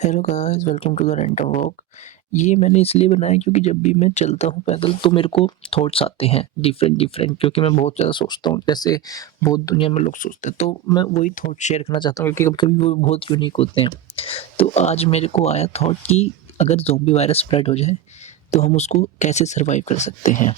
Hello guys, welcome to the rent walk. ये मैंने इसलिए बनाया क्योंकि जब भी मैं चलता हूँ पैदल तो मेरे को थॉट्स आते हैं डिफरेंट डिफरेंट, क्योंकि मैं बहुत ज़्यादा सोचता हूँ, जैसे बहुत दुनिया में लोग सोचते हैं। तो मैं वही थॉट शेयर करना चाहता हूँ क्योंकि कभी-कभी वो बहुत यूनिक होते हैं। तो आज मेरे को आया थॉट कि अगर ज़ॉम्बी वायरस स्प्रेड हो जाए तो हम उसको कैसे सर्वाइव कर सकते हैं।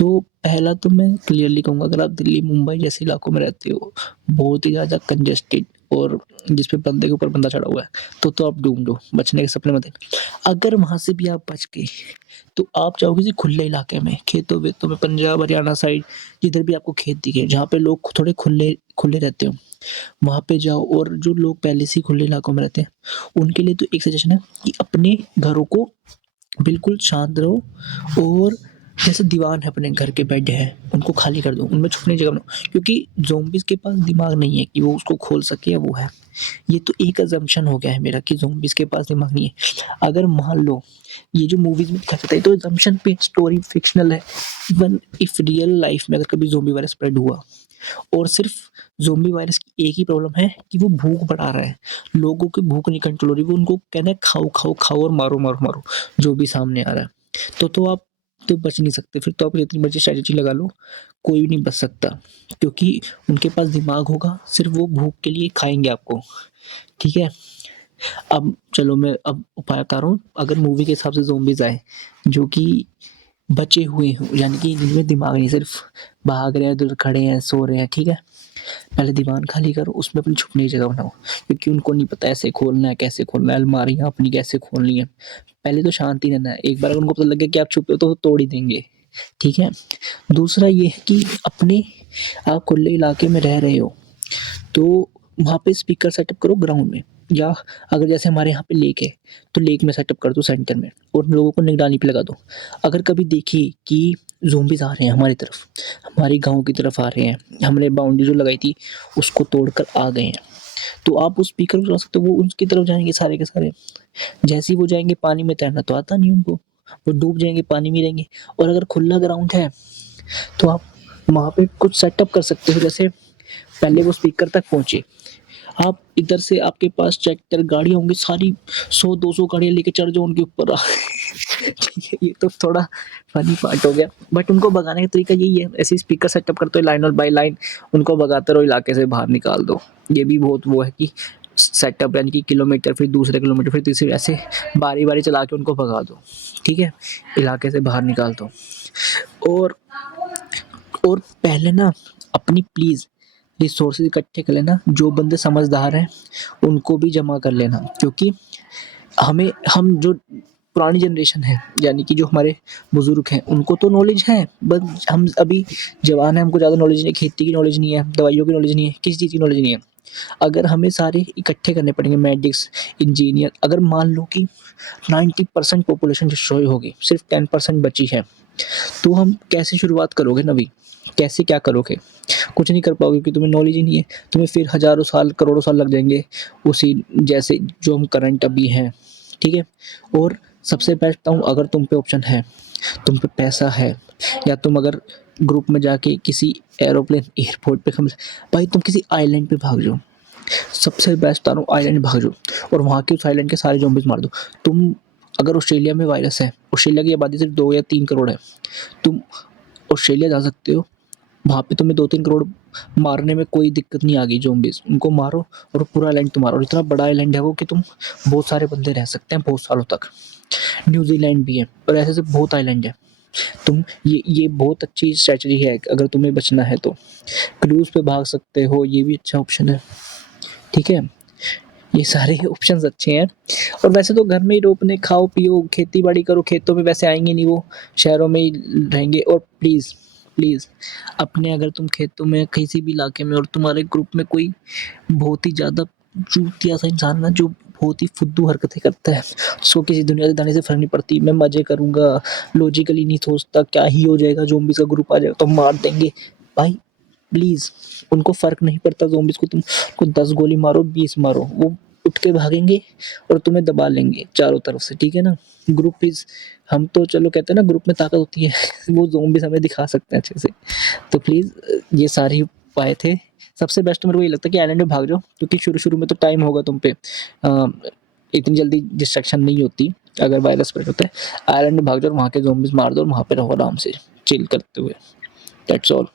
पहला तो मैं क्लियरली कहूँगा, अगर आप दिल्ली, मुंबई जैसे इलाकों में रहते हो, बहुत ही ज़्यादा कंजेस्टेड और जिस पे बंदे के ऊपर बंदा चढ़ा हुआ है, तो आप डूम्ड हो, बचने के सपने मत देखना। अगर वहाँ से भी आप बच गए, तो आप जाओगे किसी खुले इलाके में, खेतों-वेतों में, पंजाब, हरियाणा साइड, जिधर भी आपको खेत दिखे, जहाँ पे लोग थोड़े खुले खुले रहते हो, वहाँ पे जाओ। और जो लोग पहले से ही खुले इलाकों में रहते हैं, उनके लिए तो एक सजेशन है कि अपने घरों को बिल्कुल शांत रहो, और जैसे दीवान है, अपने घर के बेड है, उनको खाली कर दो, उनमें छुपने की जगह बनाओ, क्योंकि ज़ॉम्बीज़ के पास दिमाग नहीं है कि वो उसको खोल सके या वो है। ये तो एक अज़म्पशन हो गया है मेरा कि ज़ॉम्बीज़ के पास दिमाग नहीं है। अगर मान लो ये जो मूवीज़ में दिखाया जाता है, तो अज़म्पशन पे स्टोरी फ़िक्शनल है। इवन इफ रियल लाइफ़ में अगर कभी ज़ॉम्बी वायरस स्प्रेड हुआ, और सिर्फ़ ज़ॉम्बी वायरस की एक ही प्रॉब्लम है कि वो भूख बढ़ा रहा है। लोगों की भूख नहीं कंट्रोल हो रही, वो उनको कहना है खाओ, खाओ, खाओ और मारो, मारो, मारो, जो भी सामने आ रहा है। तो आप तो बच नहीं सकते, फिर तो आप जितनी मर्ज़ी स्ट्रैटेजी लगा लो, कोई भी नहीं बच सकता, क्योंकि उनके पास दिमाग होगा, सिर्फ़ वो भूख के लिए खाएँगे आपको, ठीक है? अब चलो मैं अब उपाय बता रहा हूँ, अगर मूवी के हिसाब से ज़ॉम्बीज़ आए, जो कि बचे हुए हों, यानी कि जिनमें दिमाग नहीं, सिर्फ़ भाग रहे हैं, इधर खड़े हैं, सो रहे हैं, ठीक है? पहले दीवान खाली करो, उसमें अपनी छुपने की जगह बनाओ, क्योंकि उनको नहीं पता ऐसे खोलना है, कैसे खोलना है, अलमारियाँ अपनी कैसे खोलनी है। पहले तो शांति रहना है, एक बार अगर उनको पता लग गया कि आप छुपे हो तो वो तोड़ ही देंगे, ठीक है? दूसरा ये है कि अपने आप खुले इलाके में रह रहे हो, तो वहाँ पे स्पीकर सेटअप करो ग्राउंड में, या अगर जैसे हमारे यहाँ पे लेक है, तो लेक में सेटअप कर दो सेंटर में, और लोगों को निगरानी पे लगा दो। अगर कभी देखिए कि ज़ॉम्बीज़ आ रहे हैं हमारी तरफ, हमारे गाँव की तरफ आ रहे हैं, हमने बाउंड्री जो लगाई थी उसको तोड़कर आ गए हैं, तो आप उस स्पीकर को चला सकते हो, वो उसकी तरफ जाएँगे सारे के सारे। जैसे ही वो जाएँगे, पानी में तैरना तो आता नहीं उनको, वो डूब जाएँगे, पानी में ही रहेंगे। और अगर खुला ग्राउंड है, तो आप वहाँ पे कुछ सेटअप कर सकते हो, जैसे पहले वो स्पीकर तक पहुँचे, आप इधर से आपके पास ट्रैक्टर, गाड़ियाँ होंगी सारी, 100-200 गाड़ियाँ लेके चढ़ जाओ उनके ऊपर। ठीक है, ये तो थोड़ा फ़नी पार्ट हो गया, बट उनको भगाने का तरीका यही है, ऐसे ही स्पीकर सेटअप करते हो लाइन और बाय लाइन, उनको भगाते रहो, इलाके से बाहर निकाल दो। ये भी बहुत वो है कि सेटअप, यानी कि किलोमीटर, फिर दूसरे किलोमीटर, फिर तीसरे, ऐसे बारी-बारी चला के उनको भगा दो, ठीक है? इलाके से बाहर निकाल दो। और और पहले ना अपनी प्लीज़ रिसोर्सेज़ इकट्ठे कर लेना, जो बंदे समझदार हैं, उनको भी जमा कर लेना, क्योंकि हम जो पुरानी जनरेशन है, यानी कि जो हमारे बुज़ुर्ग हैं, उनको तो नॉलेज है, बट हम अभी जवान हैं, हमको ज़्यादा नॉलेज नहीं है, खेती की नॉलेज नहीं है, दवाइयों की नॉलेज नहीं है, किसी चीज़ की नॉलेज नहीं है। अगर हमें सारे इकट्ठे करने पड़ेंगे, मेडिक्स, इंजीनियर, अगर मान लो कि 90% पॉपुलेशन डिस्ट्रॉय होगी, सिर्फ़ 10% बची है, तो हम कैसे शुरुआत करोगे नवी? कैसे क्या करोगे? कुछ नहीं कर पाओगे, क्योंकि तुम्हें नॉलेज ही नहीं है। तुम्हें फिर हज़ारों साल, करोड़ों साल लग जाएँगे, उसी जैसे जो हम करंट अभी हैं, ठीक है? और सबसे बेस्ट बताऊँ, अगर तुम पे ऑप्शन है, तुम पे पैसा है, या तुम अगर ग्रुप में जाके किसी एयरोप्लेन एयरपोर्ट पे कम, भाई तुम किसी आइलैंड पे भाग जाओ। सबसे बेस्ट बता रहा हूँ, आइलैंड भाग जाओ और वहाँ के उस आइलैंड के सारे ज़ॉम्बीज़ मार दो। तुम अगर ऑस्ट्रेलिया में वायरस है, ऑस्ट्रेलिया की आबादी सिर्फ़ 2 या 3 करोड़ है, तुम ऑस्ट्रेलिया जा सकते हो, वहाँ पे तुम्हें 2-3 करोड़ मारने में कोई दिक्कत नहीं आएगी, ज़ॉम्बीज़ उनको मारो, और पूरा आइलैंड तुम्हारा, और इतना बड़ा आइलैंड है वो कि तुम बहुत सारे बंदे रह सकते हैं बहुत सालों तक। न्यूज़ीलैंड भी है, और ऐसे-ऐसे बहुत आइलैंड है। तुम ये बहुत अच्छी स्ट्रैटेजी है अगर तुम्हें बचना है तो। क्रूज़ पे भाग सकते हो, ये भी अच्छा ऑप्शन है, ठीक है? ये सारे ऑप्शंस अच्छे हैं, और वैसे तो घर में ही रोपने, खाओ-पियो, खेती-बाड़ी करो, खेतों में वैसे आएँगे नहीं वो, शहरों में ही रहेंगे। और प्लीज़, प्लीज़ अपने, अगर तुम खेतों में किसी भी इलाके में, और तुम्हारे ग्रुप में कोई बहुत ही ज़्यादा चूतिया सा इंसान है ना, जो बहुत ही फुद्दू हरकतें करता है, उसको किसी दुनियादारी से फ़र्क नहीं पड़ती, मैं मज़े करूँगा, लॉजिकली नहीं सोचता, क्या ही हो जाएगा, ज़ॉम्बीज़ का ग्रुप आ जाएगा तो हम मार देंगे। भाई प्लीज़, उनको फ़र्क नहीं पड़ता, ज़ॉम्बीज़ को तुम को 10 गोली मारो, 20 मारो, वो उठ के भागेंगे और तुम्हें दबा लेंगे चारों तरफ से, ठीक है ना? ग्रुप इज़, हम तो चलो कहते हैं ना ग्रुप में ताकत होती है, वो ज़ॉम्बीज़ हमें दिखा सकते हैं अच्छे से। तो प्लीज़ ये सारे उपाय थे। सबसे बेस्ट तो मेरे को ये लगता है कि आइलैंड में भाग जाओ, क्योंकि शुरू-शुरू में तो टाइम होगा तुम पे। इतनी जल्दी डिस्ट्रैक्शन नहीं होती अगर वायरस स्प्रेड होता है। आइलैंड में भाग जाओ और वहाँ के ज़ॉम्बीज़ मार दो और वहाँ पे रहो आराम से चिल करते हुए। That's all.